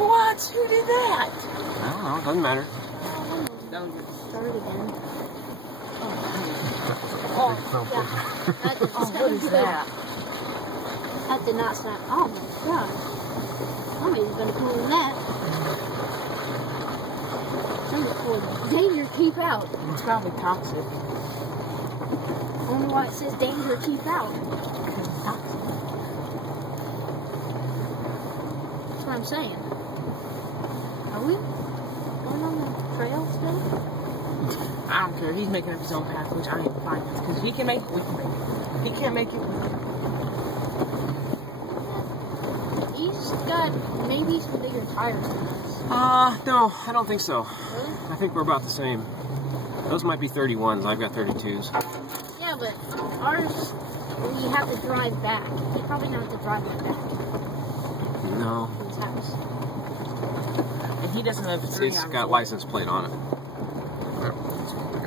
What? Who did that? I don't know. It doesn't matter. Start it again. What is that? That did not snap. Oh my god. I'm even gonna call him that. Danger, keep out. It's probably toxic. I wonder why it says danger, keep out. Because it's toxic. That's what I'm saying. Are we going on the trail still? I don't care. He's making up his own path, which I ain't fine with. Because if he can make it, we can make it. If he can't make it, we can. He's got maybe some bigger tires than us. No, I don't think so. Really? I think we're about the same. Those might be 31s. I've got 32s. Yeah, but ours, we have to drive back. We probably don't have to drive it back No. to his house. And he doesn't have three. It's got license plate on it. It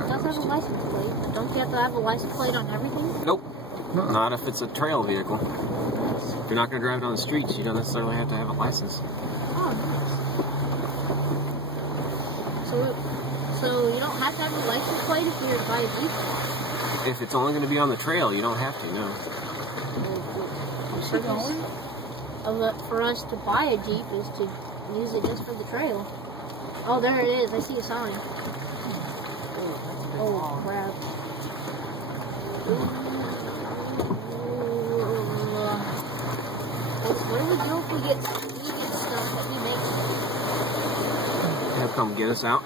does have a license plate. Don't you have to have a license plate on everything? Nope. Not if it's a trail vehicle. If you're not going to drive it on the streets, you don't necessarily have to have a license. Oh, nice. So you don't have to have a license plate if you're by a Jeep? If it's only going to be on the trail, you don't have to, no. For us to buy a Jeep is to use it just for the trail. Oh, there it is. I see a sign. Oh, crap. Where do we go if we get stuff that we make? Have come get us out.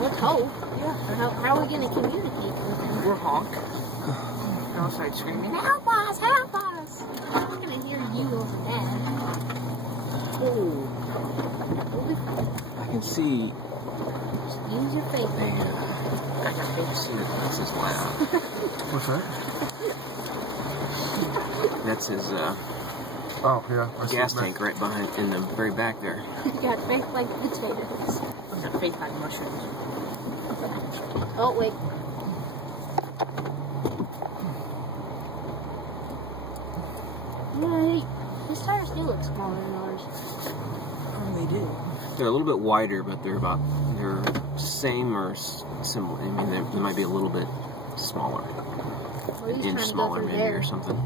Let's hope. Yeah. How are we going to communicate with them? We're honk. And I'll start screaming, Help us! Help us! I'm not going to hear you over that. oh. I can see. Just use your faith. I got I see that this is loud. What's that? That's his Oh, yeah. I see gas it now. tank right behind, in the very back there. You got faith like potatoes. I got faith like mushrooms. Oh, wait. Right. His tires do look smaller than ours. They do. They're a little bit wider, but they're same or similar. I mean, they might be a little bit smaller. Well, he's An trying inch to go smaller through maybe there. or something.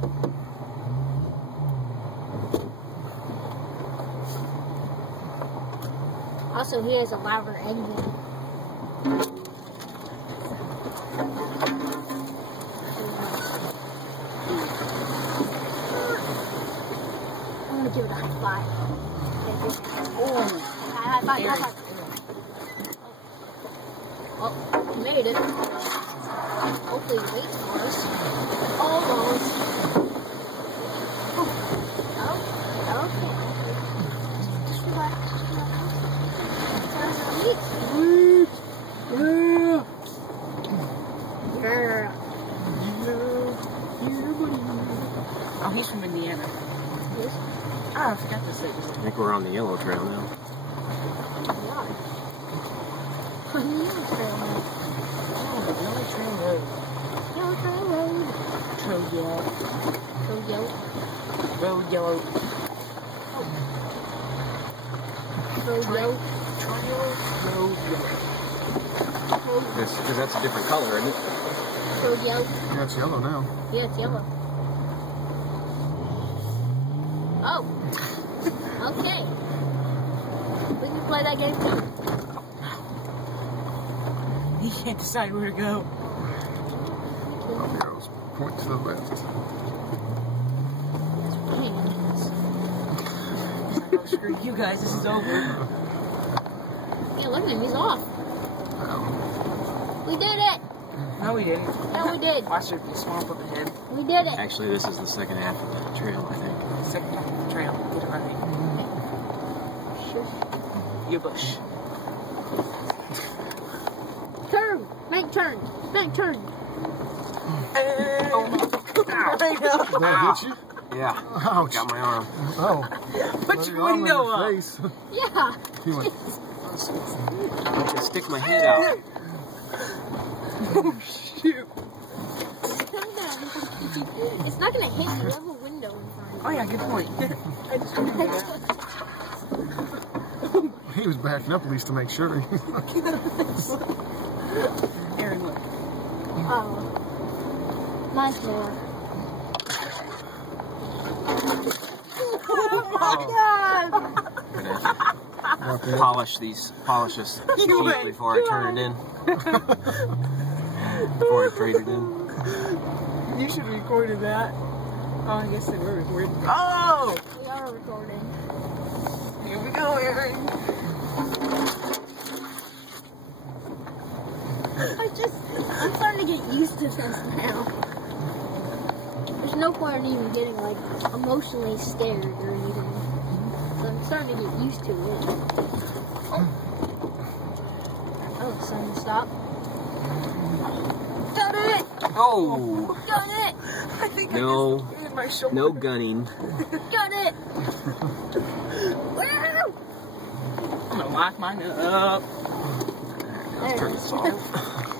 Also, he has a louder engine. I'm gonna give it a high five. Oh. High five, high five. Oh, he made it. Hopefully he waits for us. Almost. Oh, okay. Just relax, just relax. Oh, he's from Indiana. Yes. Ah, I forgot to say this. I think we're on the yellow trail now. Oh, the Yellow Trail Road. Yellow Trail Road. Trail Yellow. Road yellow. Road Yellow. Road yellow. Trail Road Yellow. Because that's a different color, isn't it? Road yellow. Yeah, it's yellow now. Yeah, it's yellow. Oh. Okay. We can play that game too. He can't decide where to go. Arrows point to the left. He's like, oh, screw you guys, this is over. Yeah, look at him, he's off. We did it! No, we didn't. Yeah, we did. Watch there be a swamp up ahead. We did it. Actually, this is the second half of the trail, I think. Second half of the trail. Get it right. Your bush. Turn! Make turn! Make turn! Oh my. Did that hit you? Yeah. Ouch. Got my arm. Oh. Put your window up. Face. Yeah! He went, I can stick my head out. Oh, shoot. It's not gonna hit you. You have a window in front of you. Oh, yeah, good point. I just he was backing up at least to make sure. Aaron, look. Oh. Mine's more. Oh my God! Polish this You beef went before I turn it in. Before I trade it in. You should have recorded that. Oh, I guess they were recording. Oh! We are recording. Here we go, Aaron. I'm starting to get used to this now. There's no point in even getting, like, emotionally scared or anything. So I'm starting to get used to it. Oh, son, stop. Got it! Oh! Got it! I think No. I just hit my shoulder. No gunning. Got it! Woo! I'm gonna lock mine up. There it Turn is. this off.